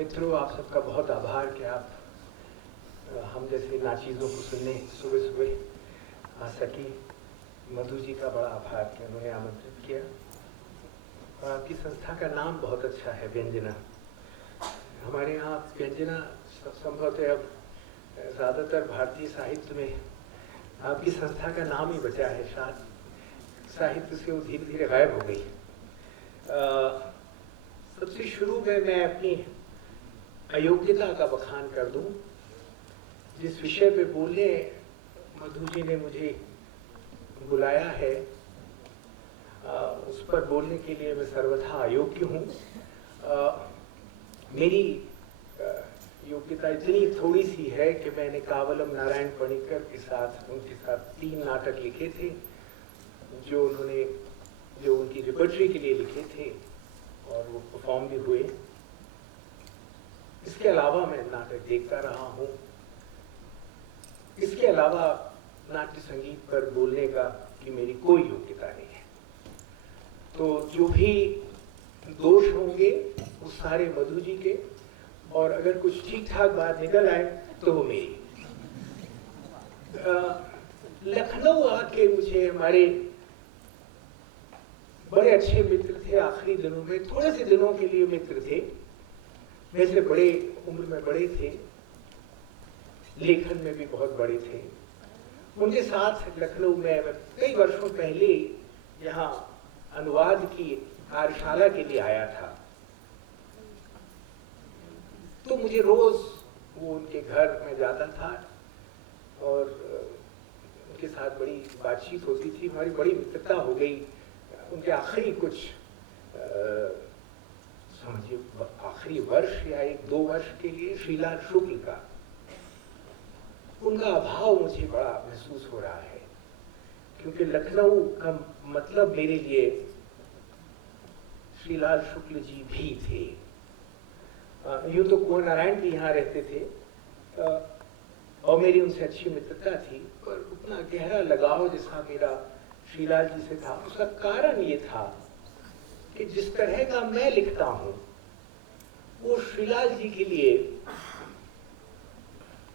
मित्रों, आप सबका बहुत आभार कि आप हम जैसे नाचीज़ों को सुनने सुबह सुबह आ सकी। मधु जी का बड़ा आभार कि उन्होंने आमंत्रित किया। और आपकी संस्था का नाम बहुत अच्छा है, व्यंजना। हमारे यहाँ व्यंजना संभवतः अब ज़्यादातर भारतीय साहित्य में आपकी संस्था का नाम ही बचा है। शायद साहित्य से वो धीरे धीरे गायब हो गई। सबसे शुरू में मैं अपनी अयोग्यता का बखान कर दूं। जिस विषय पे बोलने मधु जी ने मुझे बुलाया है, उस पर बोलने के लिए मैं सर्वथा अयोग्य हूँ। मेरी योग्यता इतनी थोड़ी सी है कि मैंने कावलम नारायण पणिक्कर के साथ उनके साथ 3 नाटक लिखे थे जो उनकी रिपर्टरी के लिए लिखे थे और वो परफॉर्म भी हुए। इसके अलावा मैं नाटक देखता रहा हूँ। इसके अलावा नाट्य संगीत पर बोलने का कि मेरी कोई योग्यता नहीं है। तो जो भी दोष होंगे वो सारे मधु जी के, और अगर कुछ ठीक ठाक बात निकल आए तो वो मेरी। लखनऊ आके मुझे हमारे बड़े अच्छे मित्र थे। आखिरी दिनों में थोड़े से दिनों के लिए मित्र थे, वैसे बड़े उम्र में बड़े थे, लेखन में भी बहुत बड़े थे। उनके साथ लखनऊ में मैं कई वर्षों पहले यहाँ अनुवाद की कार्यशाला के लिए आया था। तो मुझे रोज वो उनके घर में जाता था और उनके साथ बड़ी बातचीत होती थी। हमारी बड़ी मित्रता हो गई। उनके आखिरी कुछ समझिए आखिरी वर्ष या 1-2 वर्ष के लिए श्रीलाल शुक्ल का उनका अभाव मुझे बड़ा महसूस हो रहा है, क्योंकि लखनऊ का मतलब मेरे लिए श्रीलाल शुक्ल जी भी थे। यूँ तो कुंवर नारायण भी यहाँ रहते थे और मेरी उनसे अच्छी मित्रता थी, पर उतना गहरा लगाव जैसा मेरा श्रीलाल जी से था, उसका कारण ये था कि जिस तरह का मैं लिखता हूँ वो श्रीलाल जी के लिए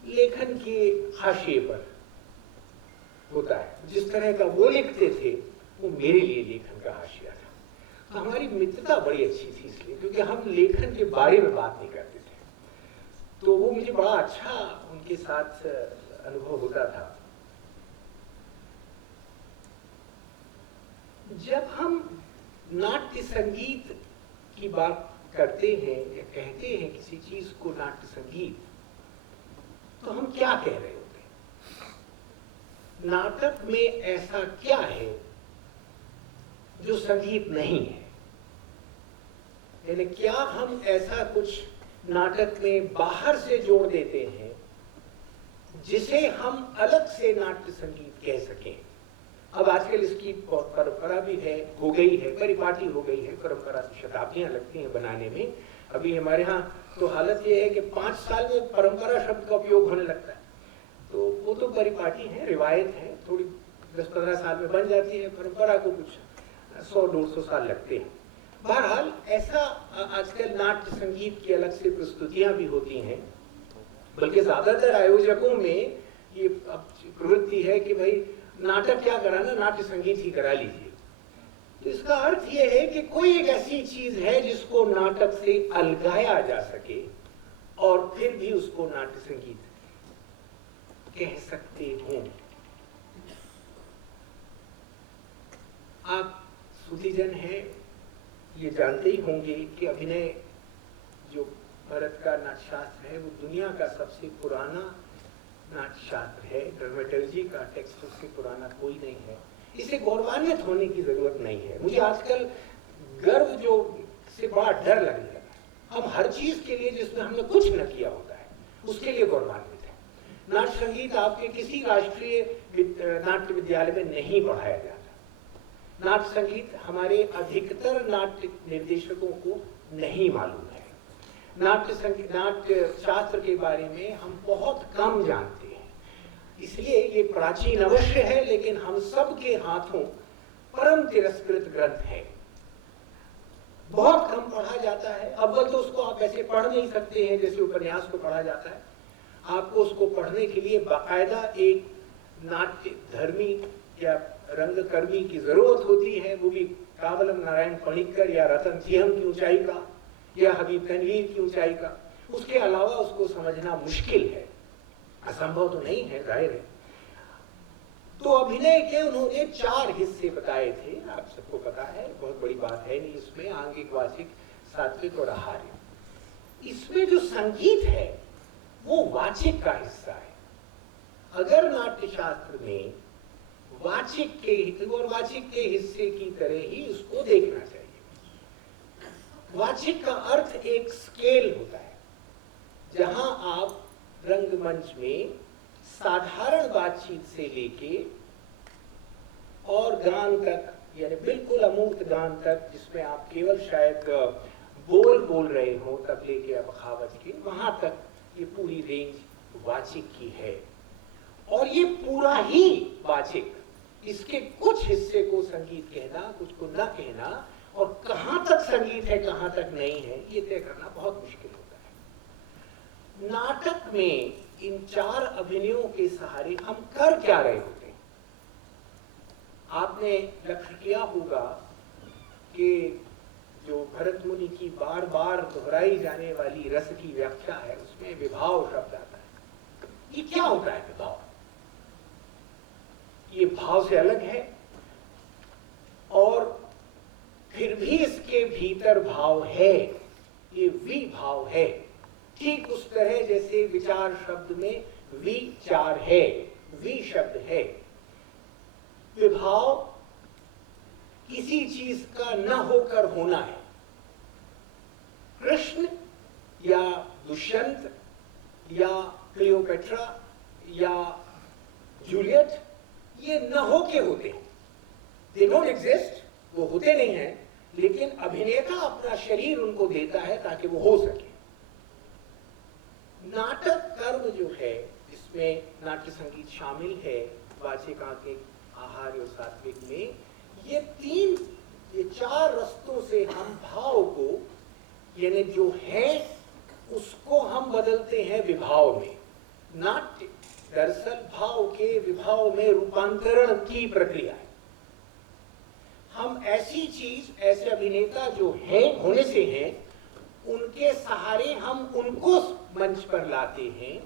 लेखन के हाशिए पर होता है। जिस तरह का वो लिखते थे वो मेरे लिए लेखन का हाशिया था। तो हमारी मित्रता बड़ी अच्छी थी इसलिए, क्योंकि हम लेखन के बारे में बात नहीं करते थे। तो वो मुझे बड़ा अच्छा उनके साथ अनुभव होता था। जब हम नाट्य संगीत की बात करते हैं या कहते हैं किसी चीज को नाट्य संगीत, तो हम क्या कह रहे होते हैं? नाटक में ऐसा क्या है जो संगीत नहीं है? यानी क्या हम ऐसा कुछ नाटक में बाहर से जोड़ देते हैं जिसे हम अलग से नाट्य संगीत कह सकें? अब आजकल इसकी परंपरा भी है, हो गई है, परिपाटी हो गई है। परंपरा की शताब्दियां लगती हैं बनाने में। अभी हमारे यहाँ तो हालत ये है कि 5 साल में परंपरा शब्द का उपयोग होने लगता है। तो वो तो परिपाटी है, रिवायत है, थोड़ी 10-15 साल में बन जाती है। परंपरा को कुछ 100-150 साल लगते हैं। बहरहाल ऐसा आजकल नाट्य संगीत की अलग से प्रस्तुतियां भी होती हैं, बल्कि ज्यादातर आयोजकों में ये प्रवृत्ति है कि भाई नाटक क्या कराना, नाट्य संगीत ही करा लीजिए। तो इसका अर्थ यह है कि कोई एक ऐसी चीज है जिसको नाटक से अलगाया जा सके और फिर भी उसको नाट्य संगीत कह सकते हो। आप सुधीजन हैं, ये जानते ही होंगे कि अभिनय जो भारत का नाट्यशास्त्र है वो दुनिया का सबसे पुराना नाट्यशास्त्र है। ड्रामेटर्जी का टेक्स्ट उससे पुराना कोई नहीं है। इसे गौरवान्वित होने की जरूरत नहीं है। मुझे आजकल गर्व जो से बड़ा डर लगने लगा। हम हर चीज के लिए जिसमें हमने कुछ न किया होता है उसके लिए गौरवान्वित है। नाट्य संगीत आपके किसी राष्ट्रीय नाट्य विद्यालय में नहीं पढ़ाया जाता। नाट्य संगीत हमारे अधिकतर नाट्य निर्देशकों को नहीं मालूम है। नाट्य शास्त्र के बारे में हम बहुत कम जानते हैं। इसलिए ये प्राचीन अवश्य है, लेकिन हम सब के हाथों परम तिरस्कृत ग्रंथ है। बहुत कम पढ़ा जाता है। अव्वल तो उसको आप ऐसे पढ़ नहीं सकते हैं जैसे उपन्यास को पढ़ा जाता है। आपको उसको पढ़ने के लिए बाकायदा एक नाट्य धर्मी या रंगकर्मी की जरूरत होती है, वो भी कावलम नारायण पणिक्कर या रतन सिंह की ऊंचाई का या हबीब तनवीर की ऊंचाई का। उसके अलावा उसको समझना मुश्किल है, असंभव तो नहीं है, जाहिर है। तो अभिनय के उन्होंने 4 हिस्से बताए थे, आप सबको पता है, बहुत बड़ी बात है नहीं इसमें। आंगिक, वाचिक, सात्विक और आहार्य। इसमें जो संगीत है वो वाचिक का हिस्सा है। अगर नाट्य शास्त्र में वाचिक के हिस्से की तरह ही उसको देखना चाहिए। वाचिक का अर्थ एक स्केल होता है, जहां आप रंगमंच में साधारण बातचीत से लेके और गान तक, यानी बिल्कुल अमूर्त गान तक, जिसमें आप केवल शायद बोल रहे हो तबले के या बखावत के, वहां तक ये पूरी रेंज वाचिक की है। और ये पूरा ही वाचिक, इसके कुछ हिस्से को संगीत कहना, कुछ को न कहना, और कहां तक संगीत है कहां तक नहीं है, ये तय करना बहुत मुश्किल होता है। नाटक में इन 4 अभिनयों के सहारे हम कर क्या रहे होते हैं? आपने लक्ष्य किया होगा कि जो भरत मुनि की बार बार दोहराई जाने वाली रस की व्याख्या है, उसमें विभाव शब्द आता है। ये क्या होता है विभाव? ये भाव से अलग है और फिर भी इसके भीतर भाव है, ये विभाव है। ठीक उस तरह जैसे विचार शब्द में विचार है, वि शब्द है। विभाव किसी चीज का न होकर होना है। कृष्ण या दुष्यंत या क्लियोपेट्रा या जूलियट, ये न होके होते हैं। दे डोंट एग्जिस्ट, वो होते नहीं हैं, लेकिन अभिनेता अपना शरीर उनको देता है ताकि वो हो सके। नाटक कर्म जो है, जिसमें नाट्य संगीत शामिल है, वाचिक, आंगिक, आहार्य और सात्विक में, ये 4 रस्तों से हम भाव को, यानी जो है उसको हम बदलते हैं विभाव में। नाट्य दरअसल भाव के विभाव में रूपांतरण की प्रक्रिया है। हम ऐसी चीज, ऐसे अभिनेता जो है, होने से हैं, उनके सहारे हम उनको मंच पर लाते हैं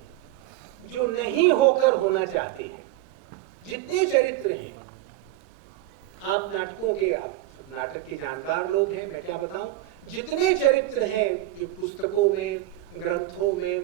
जो नहीं होकर होना चाहते हैं। जितने चरित्र हैं, आप नाटकों के, आप नाटक के जानकार लोग हैं, मैं क्या बताऊं, जितने चरित्र हैं जो पुस्तकों में, ग्रंथों में,